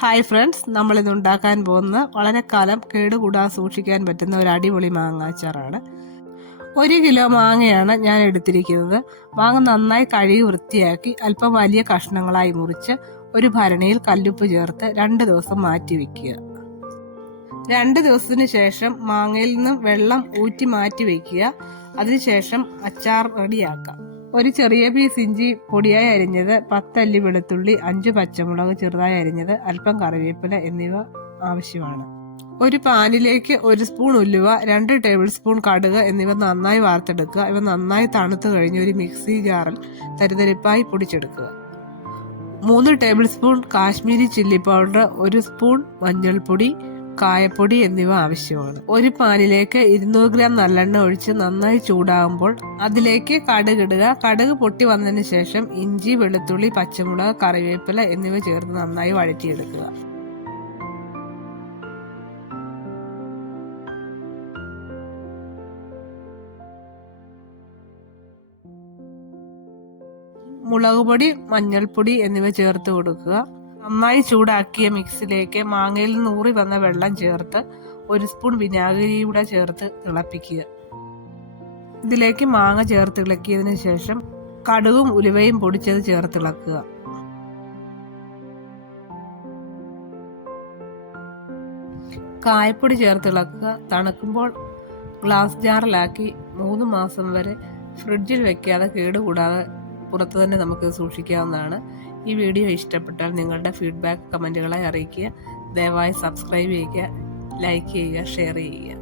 Hi friends, നമ്മളിന്ന് ഉണ്ടാക്കാൻ പോകുന്ന വളരെ കാലം കേടുകൂടാതെ സൂക്ഷിക്കാൻ പറ്റുന്ന ഒരു അടിപൊളി മാങ്ങ അച്ചാറാണ്. 1 കിലോ മാങ്ങയാണ് ഞാൻ എടുത്തിരിക്കുന്നത്. മാങ്ങ നന്നായി കഴുകി വൃത്തിയാക്കി അല്പം വലിയ കഷ്ണങ്ങളായി മുറിച്ച് ഒരു ഭരണിയിൽ കല്ലുപ്പ് ചേർത്ത് 2 ദിവസം മാറ്റി വയ്ക്കുക. 2 ദിവസത്തിന് ശേഷം മാങ്ങയിൽ നിന്നും വെള്ളം ഊറ്റി മാറ്റി വയ്ക്കുക. അതിനുശേഷം അച്ചാർ റെഡിയാക്കാം. ഒരു ചെറിയ പീസ് ഇഞ്ചി പൊടിയായി അരിഞ്ഞത്, 10 അല്ലി വെളുത്തുള്ളി, 5 പച്ചമുളക് ചെറുതായി അരിഞ്ഞത്, അല്പം കറിവേപ്പില എന്നിവ ആവശ്യമാണ്. ഒരു പാനിലേക്ക് 1 സ്പൂൺ ഉലുവ, 2 ടേബിൾ സ്പൂൺ കടുക് എന്നിവ നന്നായി വാർത്തെടുക്കുക. ഇവ നന്നായി തണുത്തു കഴിഞ്ഞ് ഒരു മിക്സി ജാറിൽ തരിതരിപ്പായി പൊടിച്ചെടുക്കുക. 3 table spoon Kashmiri chilli powder, 1 spoon മഞ്ഞൾപ്പൊടി, കായപ്പൊടി എന്നിവ ആവശ്യമാണ്. ഒരു പാനിലേക്ക് 200 ഗ്രാം നല്ലെണ്ണ ഒഴിച്ച് നന്നായി ചൂടാകുമ്പോൾ അതിലേക്ക് കടുക് ഇടുക. കടുക് പൊട്ടി വന്നതിന് ശേഷം ഇഞ്ചി, വെളുത്തുള്ളി, പച്ചമുളക്, കറിവേപ്പില എന്നിവ ചേർത്ത് നന്നായി വഴറ്റിയെടുക്കുക. മുളക് പൊടി, മഞ്ഞൾപ്പൊടി എന്നിവ ചേർത്ത് കൊടുക്കുക. നന്നായി ചൂടാക്കിയ മിക്സിലേക്ക് മാങ്ങയിൽ നിന്ന് ഊറി വന്ന വെള്ളം ചേർത്ത് 1 സ്പൂൺ വിനാഗിരിയൂടെ ചേർത്ത് തിളപ്പിക്കുക. ഇതിലേക്ക് മാങ്ങ ചേർത്ത് ഇളക്കിയതിനു ശേഷം കടുകും ഉലുവയും പൊടിച്ചത് ചേർത്ത് ഇളക്കുക. കായപ്പൊടി ചേർത്ത് ഇളക്കുക. തണുക്കുമ്പോൾ ഗ്ലാസ് ജാറിലാക്കി 3 മാസം വരെ ഫ്രിഡ്ജിൽ വെക്കാതെ കേടുകൂടാതെ പുറത്ത് തന്നെ നമുക്ക് സൂക്ഷിക്കാവുന്നതാണ്. ഈ വീഡിയോ ഇഷ്ടപ്പെട്ടാൽ നിങ്ങളുടെ ഫീഡ്ബാക്ക് കമൻറ്റുകളായി അറിയിക്കുക. ദയവായി സബ്സ്ക്രൈബ് ചെയ്യുക, ലൈക്ക് ചെയ്യുക, ഷെയർ ചെയ്യുക.